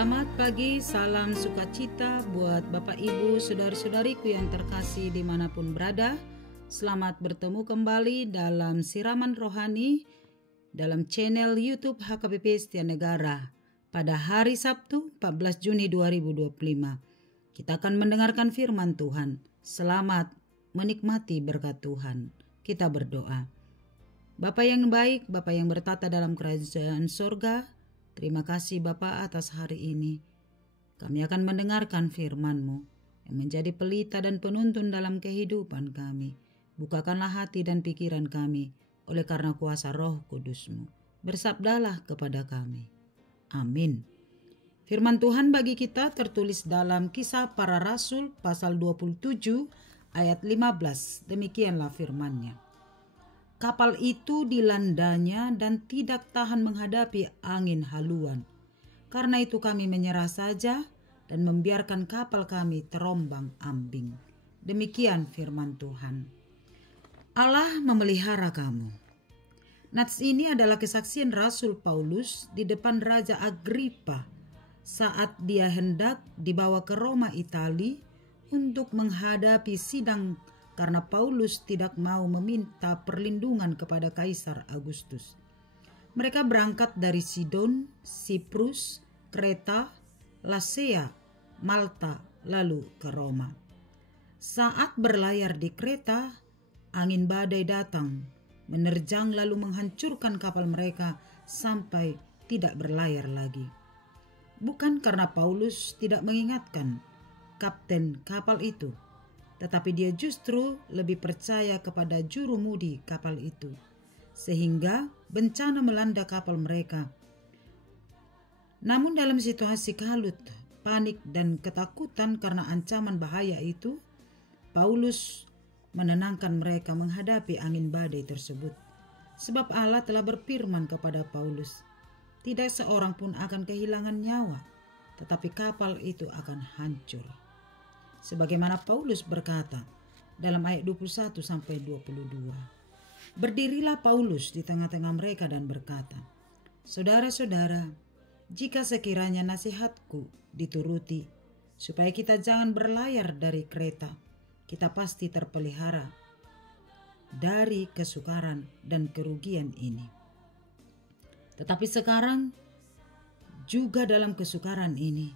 Selamat pagi, salam sukacita buat Bapak Ibu, saudara-saudariku yang terkasih dimanapun berada. Selamat bertemu kembali dalam siraman rohani dalam channel YouTube HKBP Setia Negara pada hari Sabtu 14 Juni 2025. Kita akan mendengarkan firman Tuhan. Selamat menikmati berkat Tuhan. Kita berdoa. Bapa yang baik, Bapa yang bertata dalam kerajaan surga, terima kasih Bapa atas hari ini. Kami akan mendengarkan firman-Mu yang menjadi pelita dan penuntun dalam kehidupan kami. Bukakanlah hati dan pikiran kami oleh karena kuasa Roh Kudus-Mu. Bersabdalah kepada kami. Amin. Firman Tuhan bagi kita tertulis dalam Kisah Para Rasul pasal 27 ayat 15. Demikianlah firman-Nya. Kapal itu dilandanya dan tidak tahan menghadapi angin haluan. Karena itu kami menyerah saja dan membiarkan kapal kami terombang-ambing. Demikian firman Tuhan. Allah memelihara kamu. Nats ini adalah kesaksian Rasul Paulus di depan Raja Agripa saat dia hendak dibawa ke Roma, Italia untuk menghadapi sidang karena Paulus tidak mau meminta perlindungan kepada Kaisar Agustus. Mereka berangkat dari Sidon, Siprus, Kreta, Lasea, Malta, lalu ke Roma. Saat berlayar di Kreta, angin badai datang, menerjang lalu menghancurkan kapal mereka sampai tidak berlayar lagi. Bukan karena Paulus tidak mengingatkan kapten kapal itu, tetapi dia justru lebih percaya kepada jurumudi kapal itu, sehingga bencana melanda kapal mereka. Namun dalam situasi kalut, panik dan ketakutan karena ancaman bahaya itu, Paulus menenangkan mereka menghadapi angin badai tersebut. Sebab Allah telah berfirman kepada Paulus, tidak seorang pun akan kehilangan nyawa, tetapi kapal itu akan hancur. Sebagaimana Paulus berkata dalam ayat 21 sampai 22. Berdirilah Paulus di tengah-tengah mereka dan berkata, saudara-saudara, jika sekiranya nasihatku dituruti, supaya kita jangan berlayar dari Kreta, kita pasti terpelihara dari kesukaran dan kerugian ini. Tetapi sekarang, juga dalam kesukaran ini,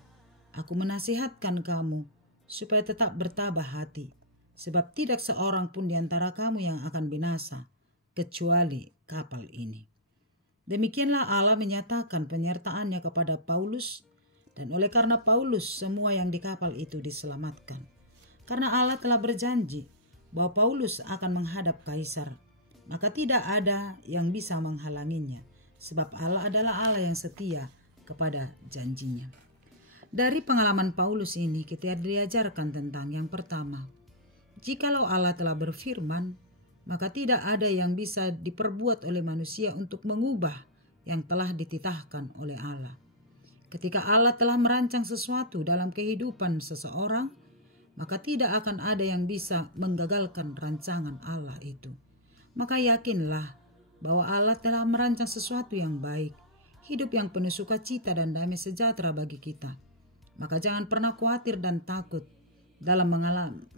aku menasihatkan kamu supaya tetap bertabah hati, sebab tidak seorang pun di antara kamu yang akan binasa, kecuali kapal ini. Demikianlah Allah menyatakan penyertaannya kepada Paulus, dan oleh karena Paulus semua yang di kapal itu diselamatkan. Karena Allah telah berjanji bahwa Paulus akan menghadap Kaisar, maka tidak ada yang bisa menghalanginya, sebab Allah adalah Allah yang setia kepada janjinya. Dari pengalaman Paulus ini kita diajarkan tentang yang pertama, jikalau Allah telah berfirman, maka tidak ada yang bisa diperbuat oleh manusia untuk mengubah yang telah dititahkan oleh Allah. Ketika Allah telah merancang sesuatu dalam kehidupan seseorang, maka tidak akan ada yang bisa menggagalkan rancangan Allah itu. Maka yakinlah bahwa Allah telah merancang sesuatu yang baik, hidup yang penuh sukacita dan damai sejahtera bagi kita. Maka jangan pernah khawatir dan takut dalam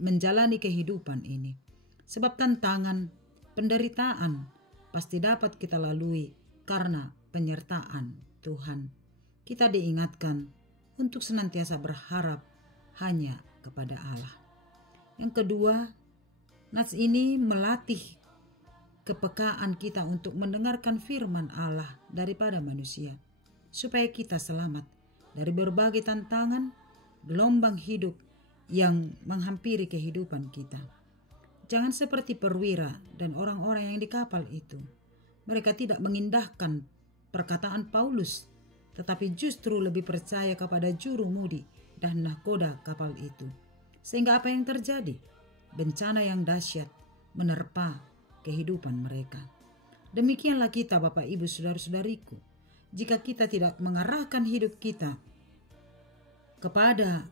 menjalani kehidupan ini. Sebab tantangan, penderitaan pasti dapat kita lalui karena penyertaan Tuhan. Kita diingatkan untuk senantiasa berharap hanya kepada Allah. Yang kedua, nats ini melatih kepekaan kita untuk mendengarkan firman Allah daripada manusia, supaya kita selamat dari berbagai tantangan, gelombang hidup yang menghampiri kehidupan kita. Jangan seperti perwira dan orang-orang yang di kapal itu. Mereka tidak mengindahkan perkataan Paulus, tetapi justru lebih percaya kepada jurumudi dan nahkoda kapal itu. Sehingga apa yang terjadi? Bencana yang dahsyat menerpa kehidupan mereka. Demikianlah kita, Bapak Ibu Saudara-saudariku. Jika kita tidak mengarahkan hidup kita kepada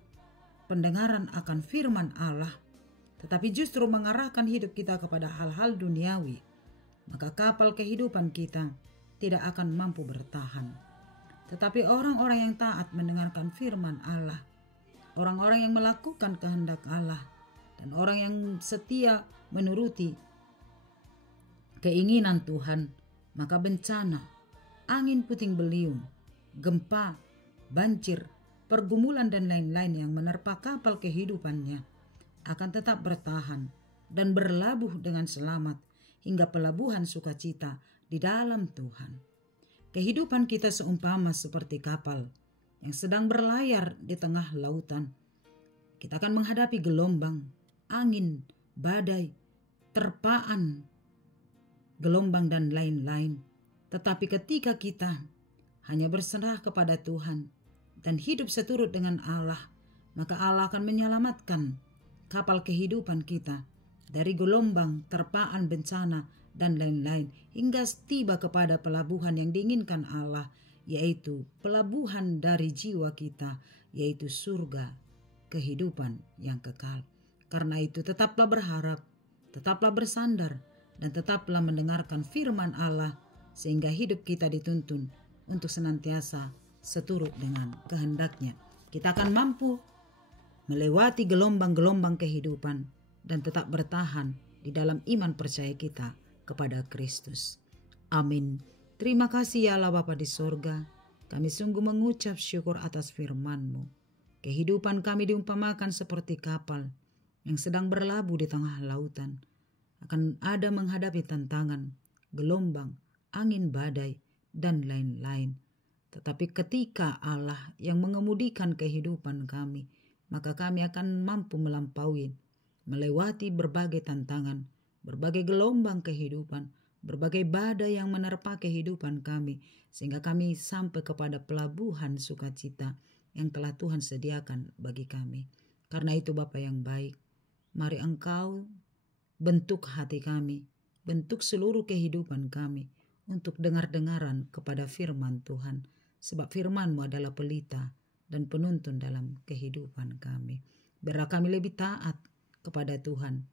pendengaran akan firman Allah, tetapi justru mengarahkan hidup kita kepada hal-hal duniawi, maka kapal kehidupan kita tidak akan mampu bertahan. Tetapi orang-orang yang taat mendengarkan firman Allah, orang-orang yang melakukan kehendak Allah, dan orang yang setia menuruti keinginan Tuhan, maka bencana, angin puting beliung, gempa, banjir, pergumulan dan lain-lain yang menerpa kapal kehidupannya akan tetap bertahan dan berlabuh dengan selamat hingga pelabuhan sukacita di dalam Tuhan. Kehidupan kita seumpama seperti kapal yang sedang berlayar di tengah lautan. Kita akan menghadapi gelombang, angin, badai, terpaan, gelombang dan lain-lain. Tetapi ketika kita hanya berserah kepada Tuhan dan hidup seturut dengan Allah, maka Allah akan menyelamatkan kapal kehidupan kita dari gelombang, terpaan, bencana, dan lain-lain hingga tiba kepada pelabuhan yang diinginkan Allah, yaitu pelabuhan dari jiwa kita, yaitu surga kehidupan yang kekal. Karena itu tetaplah berharap, tetaplah bersandar, dan tetaplah mendengarkan firman Allah sehingga hidup kita dituntun untuk senantiasa seturut dengan kehendaknya. Kita akan mampu melewati gelombang-gelombang kehidupan dan tetap bertahan di dalam iman percaya kita kepada Kristus. Amin. Terima kasih ya Allah Bapa di sorga. Kami sungguh mengucap syukur atas firman-Mu. Kehidupan kami diumpamakan seperti kapal yang sedang berlabuh di tengah lautan. Akan ada menghadapi tantangan, gelombang, angin badai, dan lain-lain. Tetapi ketika Allah yang mengemudikan kehidupan kami, maka kami akan mampu melampaui, melewati berbagai tantangan, berbagai gelombang kehidupan, berbagai badai yang menerpa kehidupan kami, sehingga kami sampai kepada pelabuhan sukacita yang telah Tuhan sediakan bagi kami. Karena itu Bapa yang baik, mari Engkau bentuk hati kami, bentuk seluruh kehidupan kami untuk dengar-dengaran kepada firman Tuhan, sebab firman-Mu adalah pelita dan penuntun dalam kehidupan kami. Biarlah kami lebih taat kepada Tuhan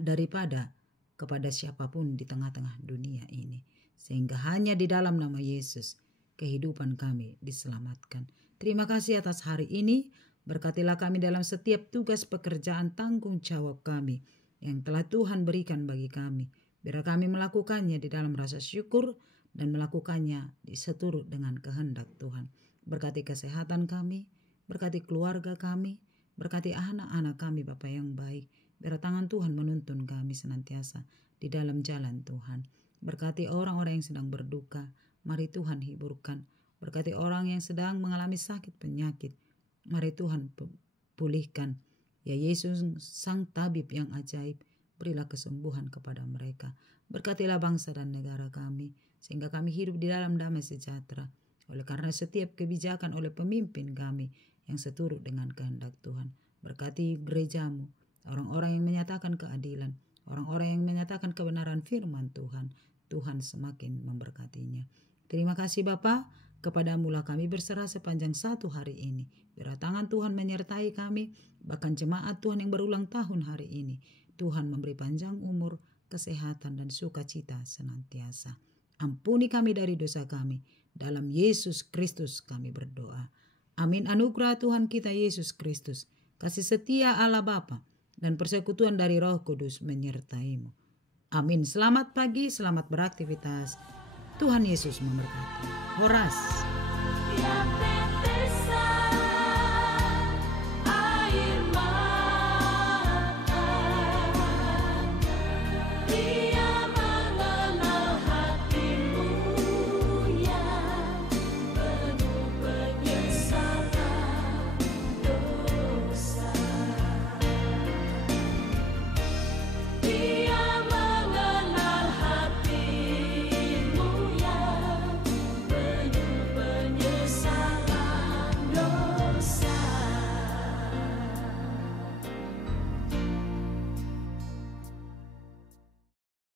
daripada kepada siapapun di tengah-tengah dunia ini, sehingga hanya di dalam nama Yesus kehidupan kami diselamatkan. Terima kasih atas hari ini. Berkatilah kami dalam setiap tugas pekerjaan tanggung jawab kami yang telah Tuhan berikan bagi kami. Biar kami melakukannya di dalam rasa syukur dan melakukannya seturut dengan kehendak Tuhan. Berkati kesehatan kami, berkati keluarga kami, berkati anak-anak kami Bapa yang baik. Biar tangan Tuhan menuntun kami senantiasa di dalam jalan Tuhan. Berkati orang-orang yang sedang berduka, mari Tuhan hiburkan. Berkati orang yang sedang mengalami sakit penyakit, mari Tuhan pulihkan. Ya Yesus, Sang Tabib yang ajaib, berilah kesembuhan kepada mereka. Berkatilah bangsa dan negara kami, sehingga kami hidup di dalam damai sejahtera. Oleh karena setiap kebijakan oleh pemimpin kami yang seturut dengan kehendak Tuhan. Berkati gerejamu, orang-orang yang menyatakan keadilan, orang-orang yang menyatakan kebenaran firman Tuhan. Tuhan semakin memberkatinya. Terima kasih Bapa, kepadamu-lah kami berserah sepanjang satu hari ini. Biar tangan Tuhan menyertai kami, bahkan jemaat Tuhan yang berulang tahun hari ini. Tuhan memberi panjang umur, kesehatan dan sukacita senantiasa. Ampuni kami dari dosa kami. Dalam Yesus Kristus kami berdoa. Amin. Anugerah Tuhan kita Yesus Kristus, kasih setia Allah Bapa, dan persekutuan dari Roh Kudus menyertaimu. Amin. Selamat pagi, selamat beraktivitas. Tuhan Yesus memberkati. Horas.